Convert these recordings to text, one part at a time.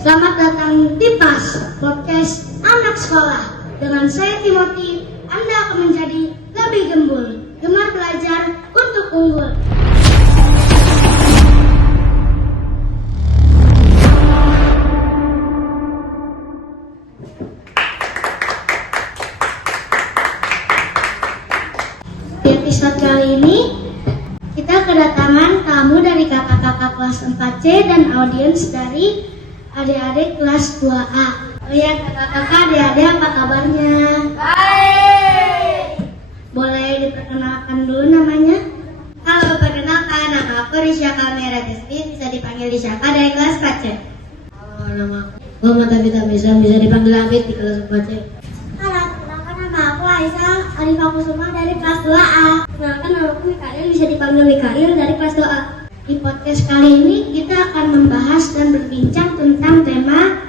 Selamat datang di PAS, podcast anak sekolah. Dengan saya Timothy, Anda akan menjadi lebih gembul, gemar belajar untuk unggul. Di episode kali ini, kita kedatangan tamu dari kakak-kakak kelas 4C dan audiens dari adik-adik kelas 2A. Oh ya, kakak-kakak, adik-adik, apa kabarnya? Baik. Boleh diperkenalkan dulu namanya? Halo, perkenalkan, nama aku Risha Kamera Destin, bisa dipanggil Risha dari kelas 4C. Halo, nama aku Muhammad Abid Amisa, bisa dipanggil Abid di kelas 4C. Halo, perkenalkan nama aku Aisyah Alifah Kusuma dari kelas 2A. Perkenalkan nama aku Mikail, bisa dipanggil Mikail dari kelas 2A. Di podcast kali ini kita akan membahas dan berbincang tentang tema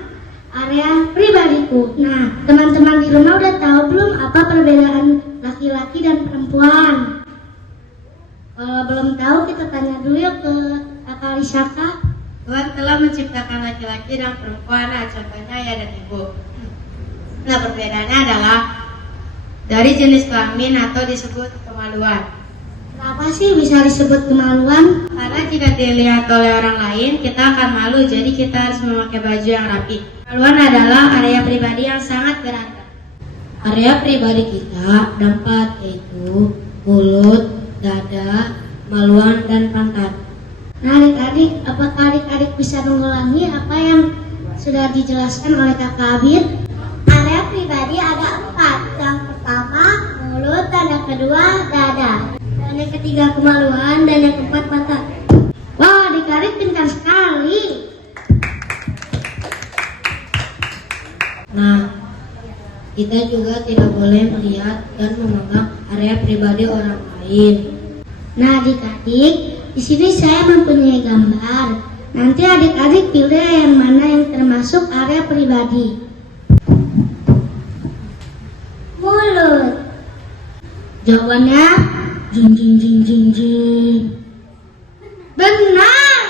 area pribadiku. Nah, teman-teman di rumah udah tahu belum apa perbedaan laki-laki dan perempuan? Kalau belum tahu, kita tanya dulu yuk ke Kakak Risaka. Tuhan telah menciptakan laki-laki dan perempuan, contohnya ayah dan ibu. Nah, perbedaannya adalah dari jenis kelamin atau disebut kemaluan. Kenapa sih bisa disebut kemaluan? Karena jika dilihat oleh orang lain, kita akan malu, jadi kita harus memakai baju yang rapi. Kemaluan adalah area pribadi yang sangat berharga. Area pribadi kita ada 4, yaitu mulut, dada, maluan, dan pantat. Nah, adik-adik, apakah adik-adik bisa mengulangi apa yang sudah dijelaskan oleh Kakak Abid? Area pribadi ada 4. Yang pertama, mulut, dan yang kedua, dada. Dan yang ketiga, kemaluan, dan yang keempat, pantat. Wah, adik-adik pintar sekali. Nah, kita juga tidak boleh melihat dan memegang area pribadi orang lain. Nah, adik-adik, di sini saya mempunyai gambar. Nanti adik-adik pilih yang mana yang termasuk area pribadi. Mulut. Jawabannya jing jing jing jing jing. Benar.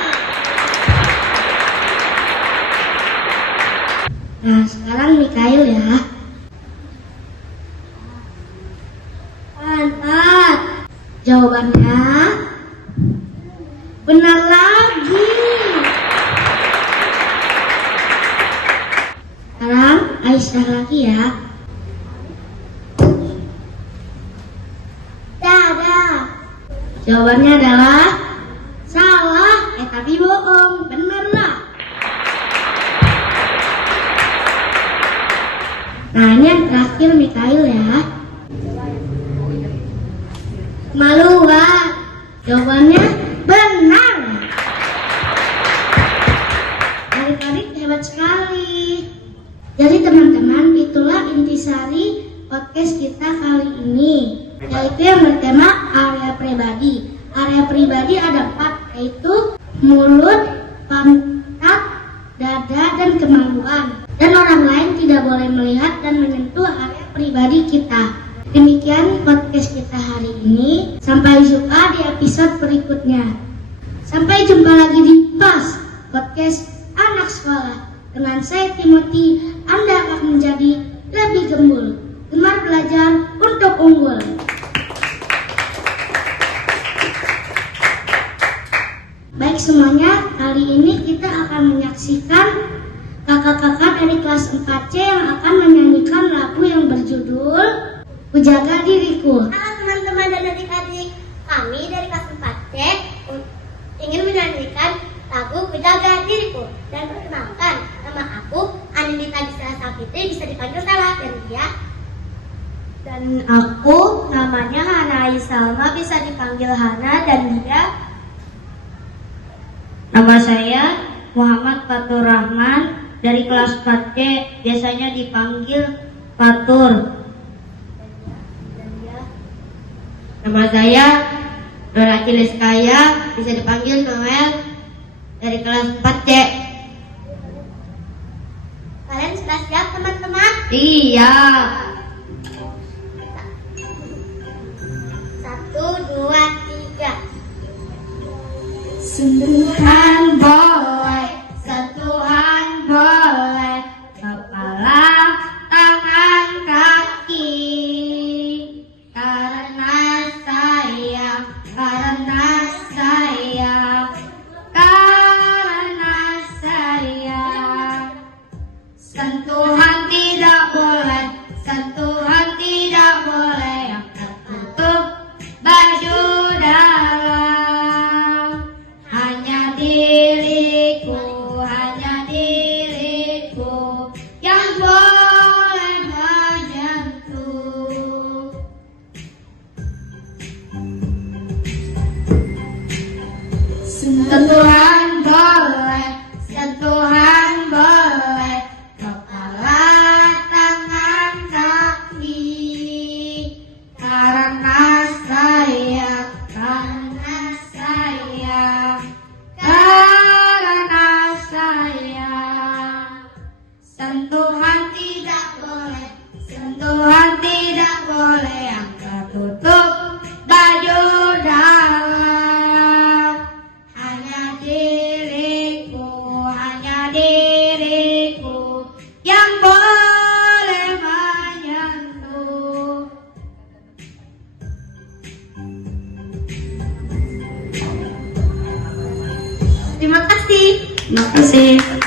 Nah, sekarang Mikail ya. Pantat. Jawabannya benar lagi. Sekarang Aisyah lagi ya. Dada. Jawabannya adalah salah. Tapi bohong. Benar lah. Nah, ini yang terakhir Mikail ya. Kemaluan. Jawabannya benar. Adik-adik hebat sekali. Jadi teman-teman, itulah intisari podcast kita kali ini, yaitu yang bertema area pribadi. Area pribadi ada 4, yaitu mulut, pantat, dada, dan kemaluan. Dan orang lain tidak boleh melihat dan menyentuh area pribadi kita. Demikian podcast kita hari ini. Sampai jumpa di episode berikutnya. Sampai jumpa lagi di PAS, podcast anak sekolah. Dengan saya Timothy, Anda akan menjadi lebih gembul, gemar belajar untuk unggul. Baik semuanya, kali ini kita akan menyaksikan kakak-kakak dari kelas 4C yang akan menyanyikan lagu yang berjudul Ku Jaga Diriku. Halo teman-teman dan adik-adik, kami dari kelas 4C ingin menyanyikan lagu Ku Jaga Diriku. Dan perkenalkan, nama aku Anindita Gisela Sapitri, bisa dipanggil Stella, dan dia. Dan aku namanya Hana Isalma, bisa dipanggil Hana, dan dia. Nama saya Muhammad Fatur Rahman dari kelas 4C, biasanya dipanggil Fatur. Nama saya Nora Achiles Kaya, bisa dipanggil Noel, dari kelas 4C. Kalian sudah siap teman-teman? Iya. 1, 2, 3. Sentuhan boy, sentuhan boy. Sentuhan tidak boleh, sentuhan tidak boleh, angkat tutup baju dalam. Hanya diriku yang boleh menyentuh. Terima kasih. Terima kasih.